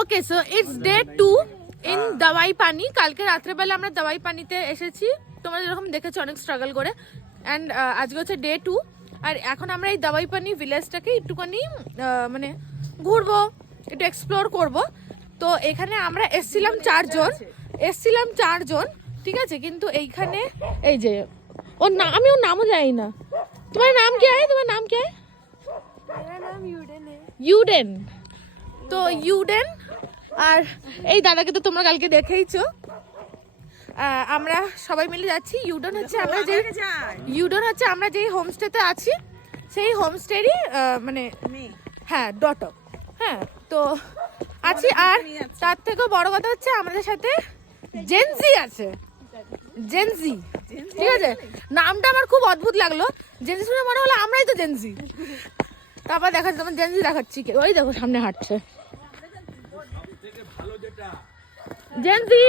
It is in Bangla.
Okay, so it's day 2 in দাওয়াই পানি। কালকে রাত্রেবেলা আমরা দাওয়াই পানিতে এসেছি, তোমরা যেরকম দেখেছো অনেক স্ট্রাগল করে। অ্যান্ড আজকে হচ্ছে ডে 2, আর এখন আমরা এই দাওয়াই পানি ভিলেজটাকে একটুখানি মানে ঘুরবো, একটু এক্সপ্লোর করব। তো এখানে আমরা এসছিলাম 4 জন, ঠিক আছে। কিন্তু এইখানে এই যে ওর নাম, আমি ওর নামও জানি না। তোমার নাম কি হয়? তোমার নাম কি হয়? मेरा नाम यूडन है। ইউডেন। তো ইউডেন আর এই দাদাকে তো তোমরা কালকে দেখেইছো। আমরা সবাই মিলে যাচ্ছি। ইউডেন হচ্ছে আমরা যেই হোমস্টেতে আছি সেই হোমস্টেরই মানে হ্যাঁ ডটার। হ্যাঁ, তো আছি। আর তার থেকেও বড় কথা হচ্ছে আমাদের সাথে জেনজি আছে। জেনজি, ঠিক আছে। নামটা আমার খুব অদ্ভুত লাগলো। জেনজি শুনে মনে হলো আমরাই তো জেনজি। তারপর দেখাচ্ছি, তোমার জেনজি দেখাচ্ছি। ওই দেখো সামনে হাঁটছে জেনজি।